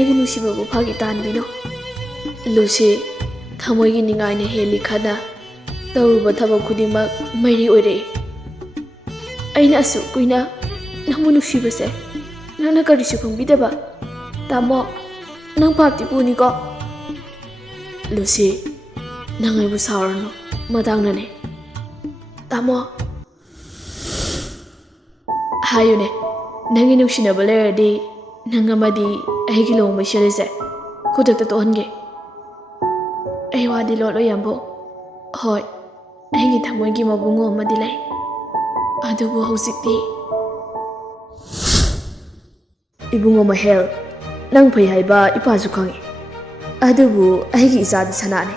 ꯑꯩꯒꯤ ꯅꯨꯡꯁꯤꯕꯕꯨ ꯐꯥꯒꯤ ꯇꯥꯍꯟꯕꯤꯅꯣ ꯂꯨꯁꯤ ꯊꯃꯣꯏꯒꯤ ꯅꯤꯡꯉꯥꯏꯅ ꯍꯦꯜꯂꯤ ꯈꯟꯅ ꯇꯧꯔꯨꯕ ꯊꯕꯛ ꯈꯨꯗꯤꯡꯃꯛ ꯃꯩꯔꯤ ꯑꯣꯏꯔꯛꯏ ꯑꯩꯅ ꯑꯁꯨꯛ ꯀꯨꯏꯅ ꯅꯪꯕꯨ ꯅꯨꯡꯁꯤꯕꯁꯦ ꯅꯪꯅ ꯀꯔꯤꯁꯨ ꯈꯪꯕꯤꯗꯕ ꯇꯥꯃꯣ ꯅꯪ ꯄꯥꯞꯇꯤ ꯄꯨꯅꯤꯀꯣ ꯂꯨꯁꯤ ꯅꯪ ꯑꯩꯕꯨ ꯁꯥꯎꯔꯅꯨ ꯃꯇꯥꯡꯅꯅꯦ ꯇꯥꯃꯣ ꯍꯥꯏꯌꯨꯅꯦ ꯅꯪꯒꯤ ꯅꯨꯡꯁꯤꯅꯕ ꯂꯩꯔꯗꯤ ꯅꯪ ꯑꯃꯗꯤ ꯑꯩꯒꯤ ꯂꯨꯍꯣꯡꯕꯩ ꯁꯦꯜꯂꯤꯁꯦ ꯈꯨꯗꯛꯇ ꯇꯣꯛꯍꯟꯒꯦ ꯑꯩ ꯋꯥꯗꯤ ꯂꯣꯠꯂꯣꯏ ꯌꯥꯝꯕꯨ ꯍꯣꯏ ꯑꯩꯒꯤ ꯊꯃꯣꯏꯒꯤ ꯃꯕꯨꯡꯉꯣ ꯑꯃꯗꯤ ꯂꯩ ꯑꯗꯨꯕꯨ ꯍꯧꯖꯤꯛꯇꯤ ꯏꯕꯨꯡꯉꯣ ꯃꯍꯦꯜ ꯅꯪ ꯐꯩ ꯍꯥꯏꯕ ꯏꯄꯥꯁꯨ ꯈꯪꯉꯤ ꯑꯗꯨꯕꯨ ꯑꯩꯒꯤ ꯏꯆꯥꯗꯤ ꯁꯅꯥꯅꯤ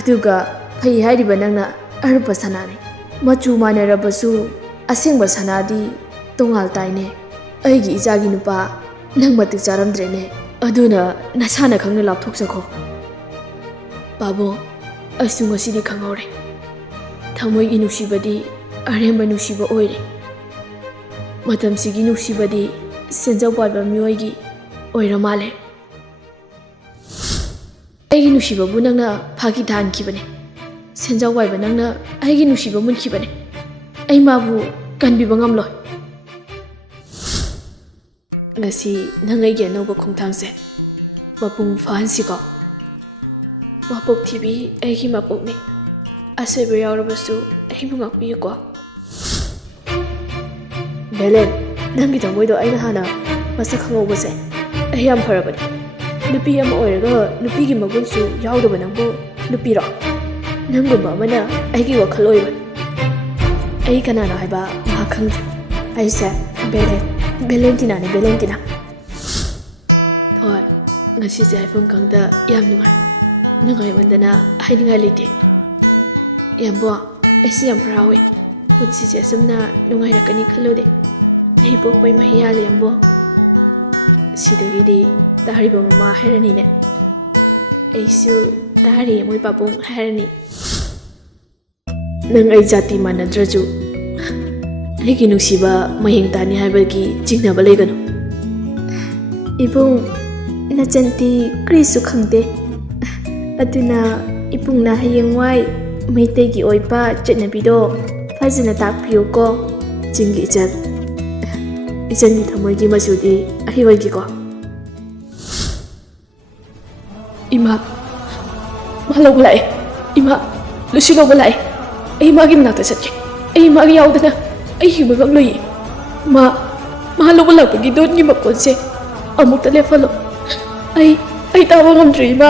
ꯑꯗꯨꯒ ꯐꯩ ꯍꯥꯏꯔꯤꯕ ꯅꯪꯅ ꯑꯔꯨꯞꯄ ꯁꯅꯥꯅꯤ ꯃꯆꯨ ꯃꯥꯟꯅꯔꯕꯁꯨ ꯑꯁꯦꯡꯕ ꯁꯅꯥꯗꯤ ꯇꯣꯉꯥꯜ ꯇꯥꯏꯅꯦ ꯑꯩꯒꯤ ꯏꯆꯥꯒꯤ ꯅꯨꯄꯥ ꯅꯪ ꯃꯇꯤꯛ ꯆꯥꯔꯝꯗ꯭ꯔꯦꯅꯦ ꯑꯗꯨꯅ ꯅꯁꯥꯅ ꯈꯪꯅ ꯂꯥꯞꯊꯣꯛꯆꯈꯣ ꯄꯥꯕꯨꯡ ꯑꯩꯁꯨ ꯉꯁꯤꯗꯤ ꯈꯪꯍꯧꯔꯦ ꯊꯃꯣꯏꯒꯤ ꯅꯨꯡꯁꯤꯕꯗꯤ ꯑꯔꯦꯝꯕ ꯅꯨꯡꯁꯤꯕ ꯑꯣꯏꯔꯦ ꯃꯇꯝꯁꯤꯒꯤ ꯅꯨꯡꯁꯤꯕꯗꯤ ꯁꯦꯟꯖꯥꯎ ꯄꯥꯏꯕ ꯃꯤꯑꯣꯏꯒꯤ ꯑꯣꯏꯔ ꯃꯥꯜꯂꯦ ꯑꯩꯒꯤ ꯅꯨꯡꯁꯤꯕꯕꯨ ꯅꯪꯅ ꯐꯥꯒꯤ ꯇꯥꯍꯟꯈꯤꯕꯅꯦ ꯁꯦꯟꯖꯥꯎ ꯄꯥꯏꯕ ꯅꯪꯅ ꯑꯩꯒꯤ ꯅꯨꯡꯁꯤꯕ ꯃꯨꯟꯈꯤꯕꯅꯦ ꯑꯩ ꯃꯥꯕꯨ ꯀꯟꯕꯤꯕ ꯉꯝꯂꯣꯏ ꯉꯁꯤ ꯅꯪ ꯑꯩꯒꯤ ꯑꯅꯧꯕ ꯈꯣꯡꯊꯥꯡꯁꯦ ꯃꯄꯨꯡ ꯐꯥꯍꯟꯁꯤꯀꯣ ꯃꯄꯣꯛ ꯊꯤꯕꯤ ꯑꯩꯒꯤ ꯃꯄꯣꯛꯅꯤ ꯑꯁꯣꯏꯕ ꯌꯥꯎꯔꯕꯁꯨ ꯑꯩꯕꯨ ꯉꯥꯛꯄꯤꯌꯨꯀꯣ ꯕꯦꯂꯦꯟ ꯅꯪꯒꯤ ꯊꯃꯣꯏꯗꯣ ꯑꯩꯅ ꯍꯥꯟꯅ ꯃꯁꯛ ꯈꯪꯍꯧꯕꯁꯦ ꯑꯩ ꯌꯥꯝ ꯐꯔꯕꯅꯤ ꯅꯨꯄꯤ ꯑꯃ ꯑꯣꯏꯔꯒ ꯅꯨꯄꯤꯒꯤ ꯃꯒꯨꯟꯁꯨ ꯌꯥꯎꯗꯕ ꯅꯪꯕꯨ ꯅꯨꯄꯤꯔꯣ ꯅꯪꯒꯨꯝꯕ ꯑꯃꯅ ꯑꯩꯒꯤ ꯋꯥꯈꯜ ꯑꯣꯏꯕ ꯑꯩ ꯀꯅꯥꯅꯣ ꯍꯥꯏꯕ ꯃꯍꯥꯛ ꯈꯪꯗ꯭ꯔꯦ ꯑꯩꯁꯦ ꯚꯦꯂꯦꯟꯇꯤꯅꯥꯅꯤ ꯚꯦꯂꯦꯟꯇꯤꯅꯥ ꯍꯣꯏ ꯉꯁꯤꯁꯦ ꯍꯥꯏꯐꯝ ꯈꯪꯗ ꯌꯥꯝ ꯅꯨꯡꯉꯥꯏꯃꯟꯗꯅ ꯍꯥꯏꯅꯤꯡꯉꯥꯏ ꯂꯩꯇꯦ ꯌꯥꯝꯕꯣ ꯑꯩꯁꯨ ꯌꯥꯝ ꯍꯔꯥꯎꯋꯦ ꯄꯨꯟꯁꯤꯁꯦ ꯑꯁꯨꯝꯅ ꯅꯨꯡꯉꯥꯏꯔꯛꯀꯅꯤ ꯈꯜꯂꯨꯗꯦ ꯑꯩ ꯄꯣꯛꯄꯩ ꯃꯍꯩ ꯌꯥꯜꯂꯦ ꯌꯥꯝꯕꯣ ꯁꯤꯗꯒꯤꯗꯤ ꯇꯥꯔꯤꯕ ꯃꯃꯥ ꯍꯥꯏꯔꯅꯤꯅꯦ ꯑꯩꯁꯨ ꯇꯥꯔꯤ ꯃꯣꯏ ꯄꯥꯕꯨꯡ ꯍꯥꯏꯔꯅꯤ ꯅꯪ ꯑꯩ ꯖꯥꯇꯤ ꯃꯥꯟꯅꯗ꯭ꯔꯁꯨ ꯑꯩꯒꯤ ꯅꯨꯡꯁꯤꯕ ꯃꯌꯦꯡ ꯇꯥꯅꯤ ꯍꯥꯏꯕꯒꯤ ꯆꯤꯡꯅꯕ ꯂꯩꯒꯅꯨ ꯏꯕꯨꯡ ꯅꯆꯟꯇꯤ ꯀꯔꯤꯁꯨ ꯈꯪꯗꯦ ꯑꯗꯨꯅ ꯏꯕꯨꯡꯅ ꯍꯌꯦꯡꯋꯥꯏ ꯃꯩꯇꯩꯒꯤ ꯑꯣꯏꯕ ꯆꯠꯅꯕꯤꯗꯣ ꯐꯖꯅ ꯇꯥꯛꯄꯤꯌꯨꯀꯣ ꯆꯤꯡꯒꯤ ꯏꯆꯟꯒꯤ ꯊꯃꯣꯏꯒꯤ ꯃꯆꯨꯗꯤ ꯑꯩ ꯑꯣꯏꯒꯦꯀꯣ ꯏꯃꯥ ꯃꯥ ꯂꯧꯕ ꯂꯥꯛꯑꯦ ꯏꯃꯥ ꯂꯨꯁꯤ ꯂꯧꯕ ꯂꯥꯛꯑꯦ ꯑꯩ ꯃꯥꯒꯤ ꯃꯅꯥꯛꯇ ꯆꯠꯀꯦ ꯑꯩ ꯃꯥꯒꯤ ꯌꯥꯎꯗꯅ ꯑꯩ ꯍꯤꯡꯕ ꯉꯝꯂꯣꯏꯌꯦ ꯃꯥ ꯂꯧꯕ ꯂꯥꯛꯄꯒꯤ ꯗꯣꯟꯒꯤ ꯃꯈꯣꯟꯁꯦ ꯑꯃꯨꯛꯇ ꯂꯦꯞꯍꯜꯂꯣ ꯑꯩ ꯇꯥꯕ ꯉꯝꯗ꯭ꯔꯦ ꯏꯃꯥ